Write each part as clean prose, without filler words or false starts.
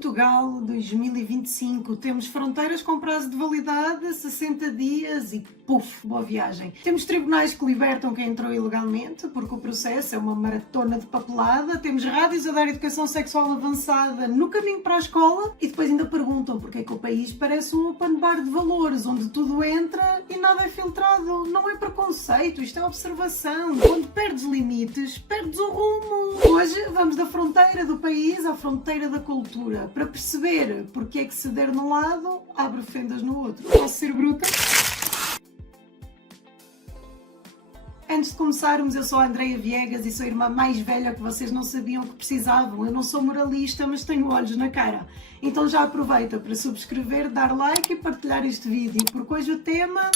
Portugal 2025. Temos fronteiras com prazo de validade, 60 dias e puf, boa viagem. Temos tribunais que libertam quem entrou ilegalmente, porque o processo é uma maratona de papelada. Temos rádios a dar educação sexual avançada no caminho para a escola e depois ainda perguntam porque é que o país parece um open bar de valores, onde tudo entra e nada é filtrado. Não é preconceito, isto é observação. Quando perdes limites, perdes o rumo. Hoje vamos da fronteira do país à fronteira da cultura, para perceber porque é que ceder num lado abre fendas no outro. Posso ser bruta? Antes de começarmos, eu sou a Andreia Viegas e sou a irmã mais velha que vocês não sabiam que precisavam. Eu não sou moralista, mas tenho olhos na cara. Então já aproveita para subscrever, dar like e partilhar este vídeo, porque hoje o tema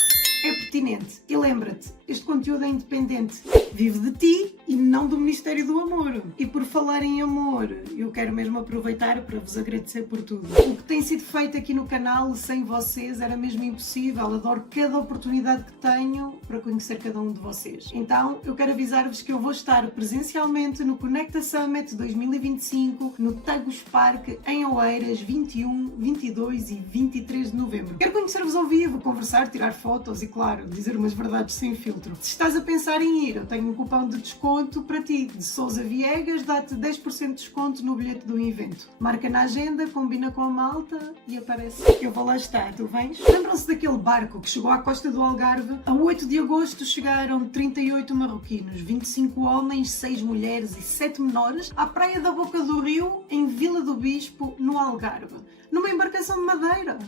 é pertinente. E lembra-te, este conteúdo é independente. Vive de ti e não do Ministério do Amor. E por falar em amor, eu quero mesmo aproveitar para vos agradecer por tudo. O que tem sido feito aqui no canal sem vocês era mesmo impossível. Adoro cada oportunidade que tenho para conhecer cada um de vocês. Então, eu quero avisar-vos que eu vou estar presencialmente no Conecta Summit 2025, no Tagus Park, em Oeiras, 21, 22 e 23 de novembro. Quero conhecer-vos ao vivo, conversar, tirar fotos e, claro, dizer umas verdades sem filtro. Se estás a pensar em ir, eu tenho um cupom de desconto para ti, de Sousa Viegas, dá-te 10% de desconto no bilhete do evento. Marca na agenda, combina com a malta e aparece. Eu vou lá estar, tu vens? Lembram-se daquele barco que chegou à costa do Algarve? A 8 de agosto chegaram 38 marroquinos, 25 homens, 6 mulheres e 7 menores à praia da Boca do Rio, em Vila do Bispo, no Algarve, numa embarcação de madeira,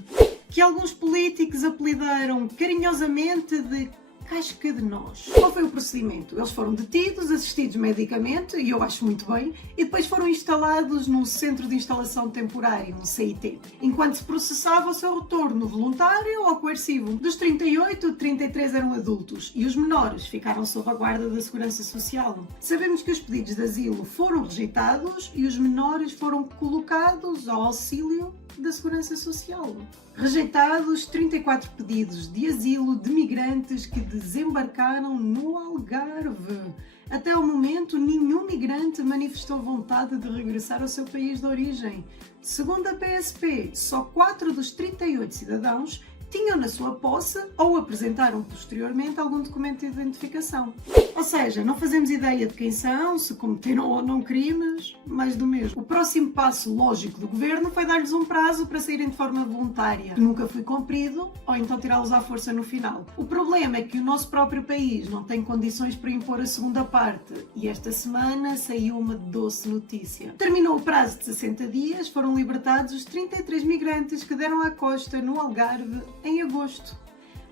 que alguns políticos apelidaram carinhosamente de casca de nós. Qual foi o procedimento? Eles foram detidos, assistidos medicamente, e eu acho muito bem, e depois foram instalados num centro de instalação temporário, um CIT, enquanto se processava o seu retorno voluntário ou coercivo. Dos 38, 33 eram adultos, e os menores ficaram sob a guarda da Segurança Social. Sabemos que os pedidos de asilo foram rejeitados e os menores foram colocados ao auxílio da Segurança Social. Rejeitados 34 pedidos de asilo de migrantes que desembarcaram no Algarve. Até ao momento, nenhum migrante manifestou vontade de regressar ao seu país de origem. Segundo a PSP, só 4 dos 38 cidadãos tinham na sua posse ou apresentaram posteriormente algum documento de identificação. Ou seja, não fazemos ideia de quem são, se cometeram ou não crimes, mais do mesmo. O próximo passo lógico do governo foi dar-lhes um prazo para saírem de forma voluntária, que nunca foi cumprido, ou então tirá-los à força no final. O problema é que o nosso próprio país não tem condições para impor a segunda parte, e esta semana saiu uma doce notícia. Terminou o prazo de 60 dias, foram libertados os 33 migrantes que deram à costa no Algarve em agosto.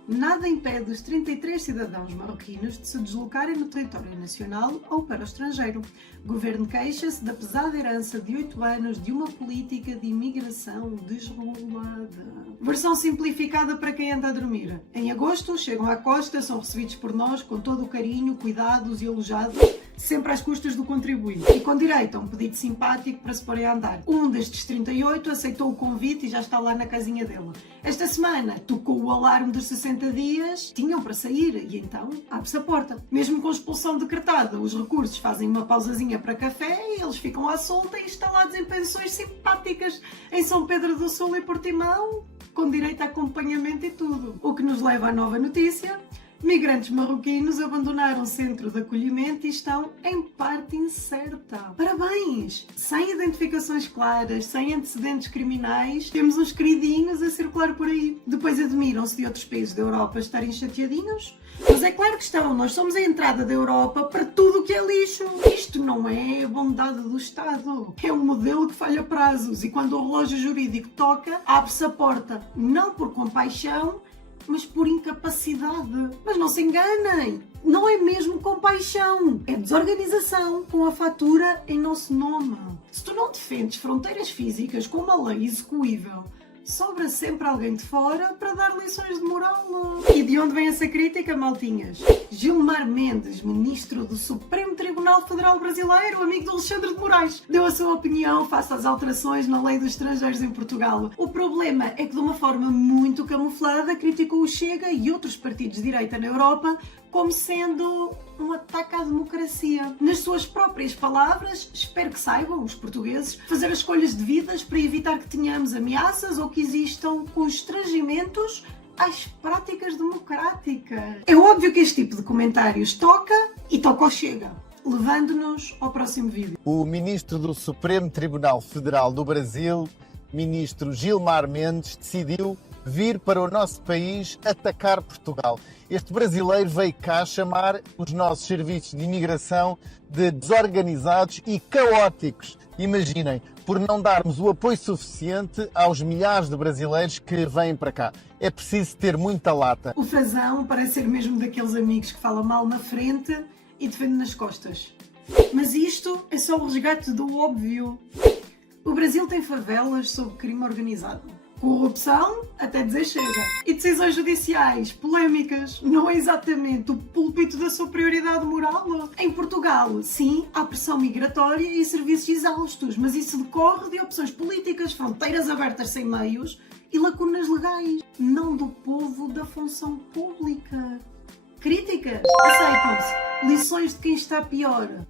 Nada impede os 33 cidadãos marroquinos de se deslocarem no território nacional ou para o estrangeiro. O governo queixa-se da pesada herança de 8 anos de uma política de imigração desregulada. Versão simplificada para quem anda a dormir. Em agosto, chegam à costa, são recebidos por nós com todo o carinho, cuidados e alojados, sempre às custas do contribuinte, e com direito a um pedido simpático para se porem a andar. Um destes 38 aceitou o convite e já está lá na casinha dele. Esta semana tocou o alarme dos 60 dias, tinham para sair e então abre-se a porta. Mesmo com expulsão decretada, os recursos fazem uma pausazinha para café e eles ficam à solta e instalados em pensões simpáticas em São Pedro do Sul e Portimão, com direito a acompanhamento e tudo. O que nos leva à nova notícia. Migrantes marroquinos abandonaram o centro de acolhimento e estão em parte incerta. Parabéns! Sem identificações claras, sem antecedentes criminais, temos uns queridinhos a circular por aí. Depois admiram-se de outros países da Europa estarem chateadinhos. Mas é claro que estão, nós somos a entrada da Europa para tudo o que é lixo. Isto não é a bondade do Estado, é um modelo que falha prazos e quando o relógio jurídico toca, abre-se a porta, não por compaixão, mas por incapacidade. Mas não se enganem, não é mesmo compaixão, é desorganização com a fatura em nosso nome. Se tu não defendes fronteiras físicas com uma lei execuível, sobra sempre alguém de fora para dar lições de moral. E de onde vem essa crítica, maltinhas? Gilmar Mendes, ministro do Supremo Tribunal Federal Brasileiro, amigo de Alexandre de Moraes, deu a sua opinião face às alterações na lei dos estrangeiros em Portugal. O problema é que de uma forma muito camuflada criticou o Chega e outros partidos de direita na Europa como sendo um ataque à democracia. Nas suas próprias palavras, espero que saibam, os portugueses, fazer as escolhas devidas para evitar que tenhamos ameaças ou que existam constrangimentos às práticas democráticas. É óbvio que este tipo de comentários toca ao Chega, levando-nos ao próximo vídeo. O ministro do Supremo Tribunal Federal do Brasil, ministro Gilmar Mendes, decidiu vir para o nosso país atacar Portugal. Este brasileiro veio cá chamar os nossos serviços de imigração de desorganizados e caóticos. Imaginem, por não darmos o apoio suficiente aos milhares de brasileiros que vêm para cá. É preciso ter muita lata. O Frazão parece ser mesmo daqueles amigos que falam mal na frente e defende nas costas. Mas isto é só o resgate do óbvio. O Brasil tem favelas sob crime organizado. Corrupção, até dizer chega. E decisões judiciais polémicas, não é exatamente o púlpito da superioridade moral. Em Portugal, sim, há pressão migratória e serviços exaustos, mas isso decorre de opções políticas, fronteiras abertas sem meios e lacunas legais, não do povo da função pública. Críticas aceitam-se. Lições de quem está pior.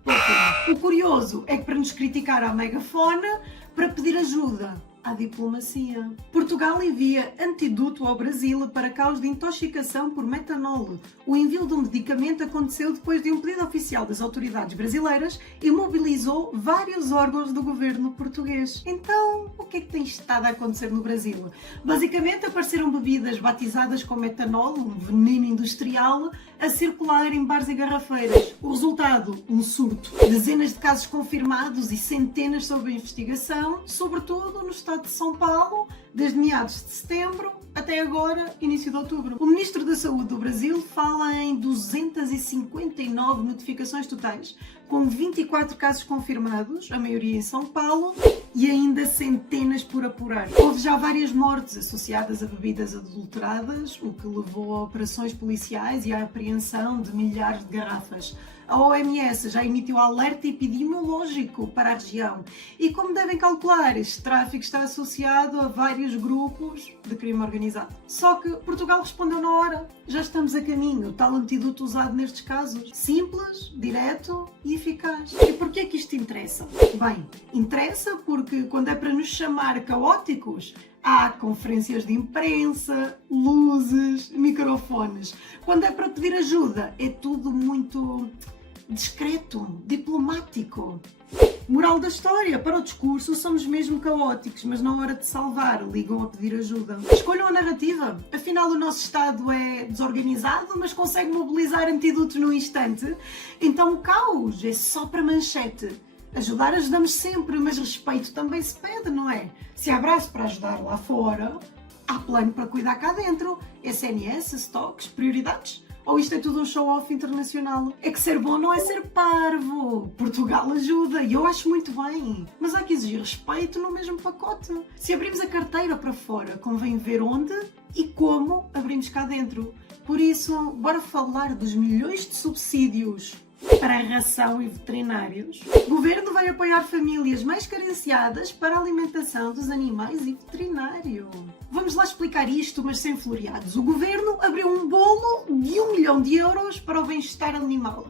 O curioso é que para nos criticar há megafone, para pedir ajuda à diplomacia. Portugal envia antídoto ao Brasil para casos de intoxicação por metanol. O envio de um medicamento aconteceu depois de um pedido oficial das autoridades brasileiras e mobilizou vários órgãos do governo português. Então, o que é que tem estado a acontecer no Brasil? Basicamente, apareceram bebidas batizadas com metanol, um veneno industrial, a circular em bares e garrafeiras. O resultado, um surto. Dezenas de casos confirmados e centenas sob investigação, sobretudo no estado de São Paulo, desde meados de setembro até agora, início de outubro. O Ministro da Saúde do Brasil fala em 259 notificações totais, com 24 casos confirmados, a maioria em São Paulo, e ainda centenas por apurar. Houve já várias mortes associadas a bebidas adulteradas, o que levou a operações policiais e à apreensão de milhares de garrafas. A OMS já emitiu alerta epidemiológico para a região e, como devem calcular, este tráfico está associado a vários grupos de crime organizado. Só que Portugal respondeu na hora. Já estamos a caminho, tal antídoto usado nestes casos. Simples, direto e eficaz. E porquê é que isto interessa? Bem, interessa porque quando é para nos chamar caóticos, há conferências de imprensa, luzes, microfones. Quando é para pedir ajuda, é tudo muito discreto, diplomático. Moral da história, para o discurso somos mesmo caóticos, mas na hora de salvar ligam a pedir ajuda. Escolham a narrativa, afinal o nosso Estado é desorganizado, mas consegue mobilizar antídotos num instante, então o caos é só para manchete. Ajudar ajudamos sempre, mas respeito também se pede, não é? Se há braço para ajudar lá fora, há plano para cuidar cá dentro. SNS, stocks, prioridades? Ou isto é tudo um show-off internacional? É que ser bom não é ser parvo. Portugal ajuda e eu acho muito bem. Mas há que exigir respeito no mesmo pacote. Se abrimos a carteira para fora, convém ver onde e como abrimos cá dentro. Por isso, bora falar dos milhões de subsídios para a ração e veterinários. O governo vai apoiar famílias mais carenciadas para a alimentação dos animais e veterinário. Vamos lá explicar isto, mas sem floreados. O governo abriu um bolo de 1 milhão de euros para o bem-estar animal.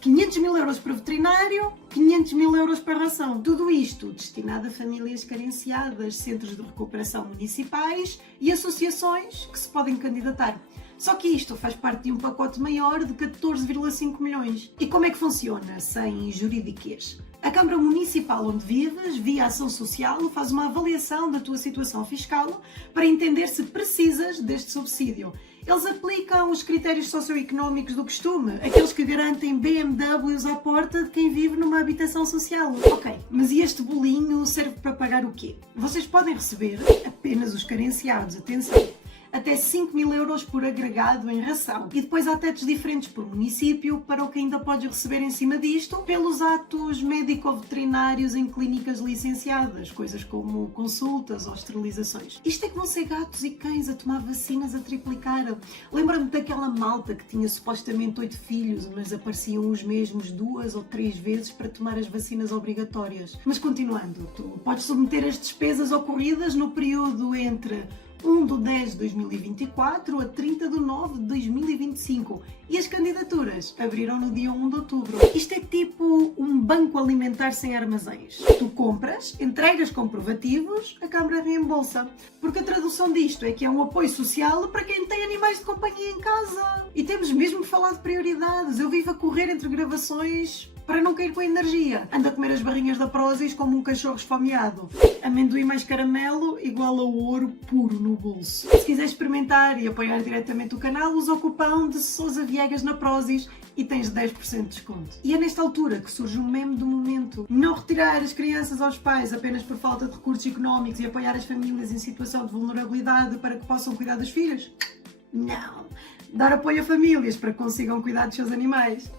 500 mil euros para veterinário, 500 mil euros para ração. Tudo isto destinado a famílias carenciadas, centros de recuperação municipais e associações que se podem candidatar. Só que isto faz parte de um pacote maior de 14,5 milhões. E como é que funciona, sem juridiquês? A Câmara Municipal onde vives, via Ação Social, faz uma avaliação da tua situação fiscal para entender se precisas deste subsídio. Eles aplicam os critérios socioeconómicos do costume, aqueles que garantem BMWs à porta de quem vive numa habitação social. Ok, mas e este bolinho serve para pagar o quê? Vocês podem receber, apenas os carenciados, atenção, até 5 mil euros por agregado em ração. E depois há tetos diferentes por município para o que ainda podes receber em cima disto pelos atos médico-veterinários em clínicas licenciadas, coisas como consultas ou esterilizações. Isto é que vão ser gatos e cães a tomar vacinas a triplicar. Lembra-me daquela malta que tinha supostamente 8 filhos, mas apareciam os mesmos 2 ou 3 vezes para tomar as vacinas obrigatórias. Mas continuando, tu podes submeter as despesas ocorridas no período entre 1 de 10 de 2024 a 30 de 9 de 2025. E as candidaturas abriram no dia 1 de outubro. Isto é tipo um banco alimentar sem armazéns. Tu compras, entregas comprovativos, a Câmara reembolsa. Porque a tradução disto é que é um apoio social para quem tem animais de companhia em casa. E temos mesmo que falar de prioridades. Eu vivo a correr entre gravações para não cair com a energia. Ando a comer as barrinhas da Prozis como um cachorro esfomeado. Amendoim mais caramelo igual a ouro puro no bolso. Se quiseres experimentar e apoiar diretamente o canal, usa o cupão de Sousa Viegas na Prozis e tens 10% de desconto. E é nesta altura que surge o meme do momento. Não retirar as crianças aos pais apenas por falta de recursos económicos e apoiar as famílias em situação de vulnerabilidade para que possam cuidar dos filhos? Não. Dar apoio a famílias para que consigam cuidar dos seus animais.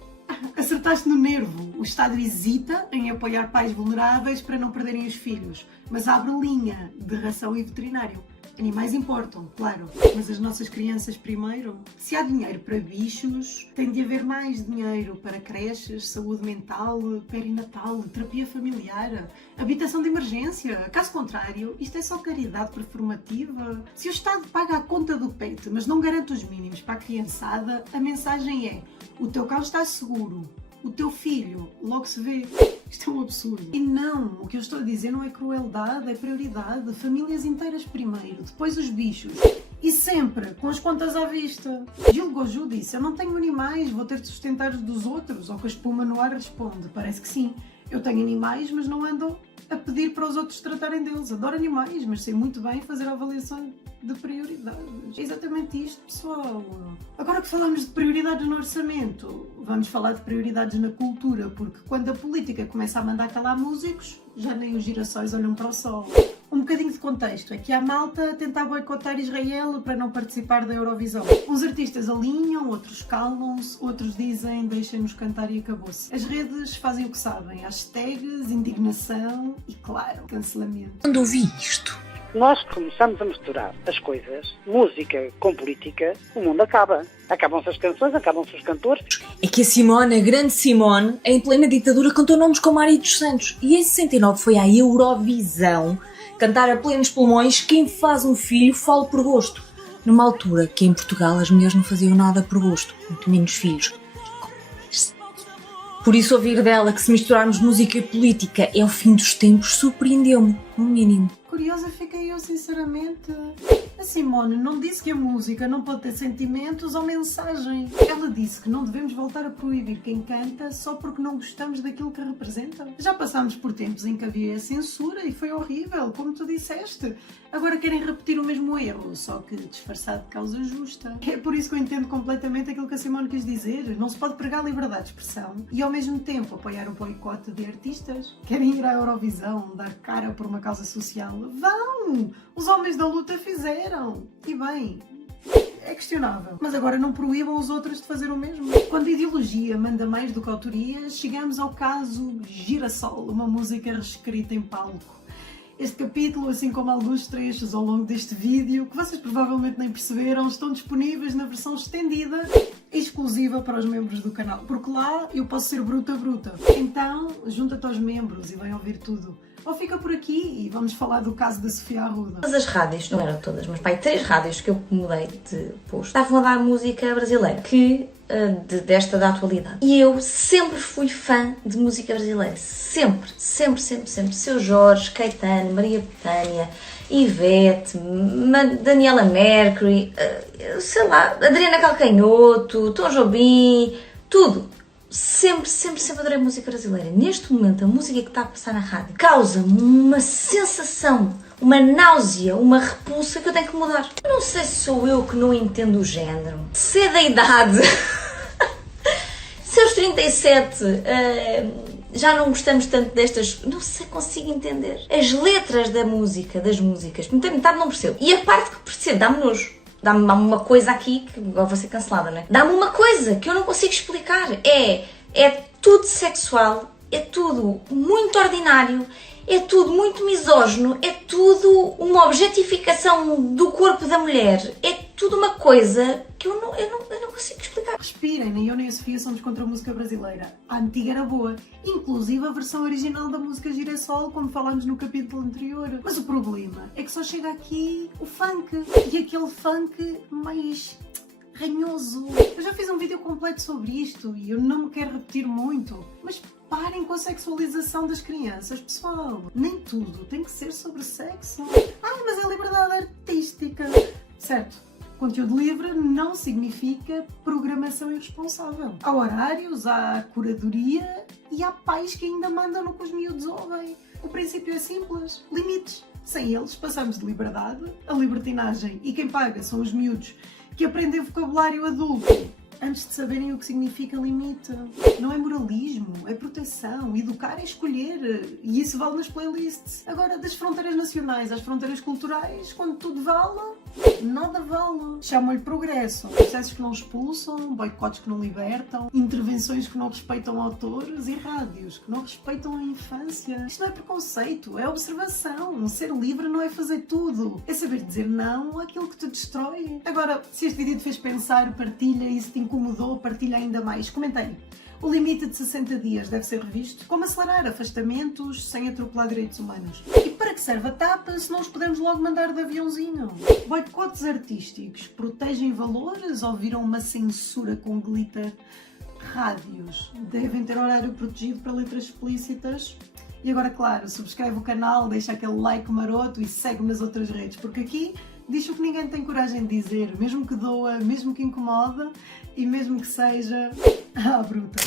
Acertaste no nervo. O Estado hesita em apoiar pais vulneráveis para não perderem os filhos, mas abre linha de ração e veterinário. Animais importam, claro, mas as nossas crianças primeiro. Se há dinheiro para bichos, tem de haver mais dinheiro para creches, saúde mental, perinatal, terapia familiar, habitação de emergência. Caso contrário, isto é só caridade performativa. Se o Estado paga a conta do pet, mas não garante os mínimos para a criançada, a mensagem é: o teu cão está seguro, o teu filho logo se vê. Isto é um absurdo. E não, o que eu estou a dizer não é crueldade, é prioridade. Famílias inteiras primeiro, depois os bichos. E sempre com as contas à vista. Gil Goju disse: eu não tenho animais, vou ter de sustentar os dos outros. Ou que a espuma no ar responde: parece que sim. Eu tenho animais, mas não ando a pedir para os outros tratarem deles. Adoro animais, mas sei muito bem fazer a avaliação de prioridades. É exatamente isto, pessoal. Agora que falamos de prioridades no orçamento, vamos falar de prioridades na cultura, porque quando a política começa a mandar calar músicos, já nem os girassóis olham para o sol. Um bocadinho de contexto é que há malta a tentar boicotar Israel para não participar da Eurovisão. Uns artistas alinham, outros calam-se, outros dizem deixem-nos cantar e acabou-se. As redes fazem o que sabem, hashtags, indignação e, claro, cancelamento. Quando ouvi isto, nós começamos a misturar as coisas, música com política, o mundo acaba. Acabam-se as canções, acabam-se os cantores. é que a Simone, a grande Simone, em plena ditadura cantou nomes como Mário dos Santos. E em 69 foi à Eurovisão cantar a plenos pulmões Quem faz um filho fala por gosto. Numa altura que em Portugal as mulheres não faziam nada por gosto, muito menos filhos. Por isso ouvir dela que se misturarmos música e política é o fim dos tempos surpreendeu-me, no mínimo. Curiosa fiquei eu, sinceramente. A Simone não disse que a música não pode ter sentimentos ou mensagem. Ela disse que não devemos voltar a proibir quem canta só porque não gostamos daquilo que representa. Já passámos por tempos em que havia censura e foi horrível, como tu disseste. Agora querem repetir o mesmo erro, só que disfarçado de causa justa. É por isso que eu entendo completamente aquilo que a Simone quis dizer. Não se pode pregar liberdade de expressão e ao mesmo tempo apoiar o boicote de artistas. Querem ir à Eurovisão, dar cara por uma causa social? Vão! Os homens da luta fizeram. E bem, é questionável. Mas agora não proíbam os outros de fazer o mesmo. Quando a ideologia manda mais do que a autoria, chegamos ao caso Girassol, uma música reescrita em palco. Este capítulo, assim como alguns trechos ao longo deste vídeo, que vocês provavelmente nem perceberam, estão disponíveis na versão estendida, exclusiva para os membros do canal. Porque lá eu posso ser bruta. Então, junta-te aos membros e vem ouvir tudo. Ou fica por aqui e vamos falar do caso da Sofia Arruda. Todas as rádios, não eram todas, mas 3 rádios que eu mudei de posto, estavam a dar música brasileira, desta da atualidade. E eu sempre fui fã de música brasileira. Sempre. Seu Jorge, Caetano, Maria Bethânia, Ivete, Daniela Mercury, sei lá, Adriana Calcanhoto, Tom Jobim, tudo. Sempre adorei música brasileira. Neste momento, a música que está a passar na rádio causa-me uma sensação, uma náusea, uma repulsa que eu tenho que mudar. Eu não sei se sou eu que não entendo o género, se é da idade, se aos 37 já não gostamos tanto destas, não sei, consigo entender. As letras das músicas, metade não percebo. E a parte que percebo, dá-me nojo. Dá-me uma coisa aqui, que agora vou ser cancelada, não é? Dá-me uma coisa que eu não consigo explicar. É tudo sexual, é tudo muito ordinário, é tudo muito misógino, é tudo uma objetificação do corpo da mulher, é tudo uma coisa que eu não consigo explicar. Respirem, nem eu nem a Sofia somos contra a música brasileira. A antiga era boa, inclusive a versão original da música Girassol, como falámos no capítulo anterior. Mas o problema é que só chega aqui o funk, e aquele funk mais ranhoso. Eu já fiz um vídeo completo sobre isto e eu não me quero repetir muito, mas parem com a sexualização das crianças, pessoal. Nem tudo tem que ser sobre sexo. Mas é liberdade artística. Certo. Conteúdo livre não significa programação irresponsável. Há horários, há curadoria e há pais que ainda mandam no que os miúdos ouvem. O princípio é simples. Limites. Sem eles, passamos de liberdade a libertinagem. E quem paga são os miúdos que aprendem vocabulário adulto antes de saberem o que significa limite. Não é moralismo, é proteção, educar é escolher. E isso vale nas playlists. Agora, das fronteiras nacionais às fronteiras culturais, quando tudo vale, nada vale. Chamam-lhe progresso. Processos que não expulsam, boicotes que não libertam, intervenções que não respeitam autores e rádios que não respeitam a infância. Isto não é preconceito, é observação. Ser livre não é fazer tudo. É saber dizer não àquilo que te destrói. Agora, se este vídeo te fez pensar, partilha, e se te incomodou, partilha ainda mais. Comentei. O limite de 60 dias deve ser revisto. Como acelerar afastamentos sem atropelar direitos humanos? E para que serve a TAP se não os podemos logo mandar de aviãozinho? Boicotes artísticos protegem valores ou viram uma censura com glitter? Rádios devem ter horário protegido para letras explícitas? E agora, claro, subscreve o canal, deixa aquele like maroto e segue-me nas outras redes, porque aqui diz o que ninguém tem coragem de dizer, mesmo que doa, mesmo que incomoda e mesmo que seja à bruta.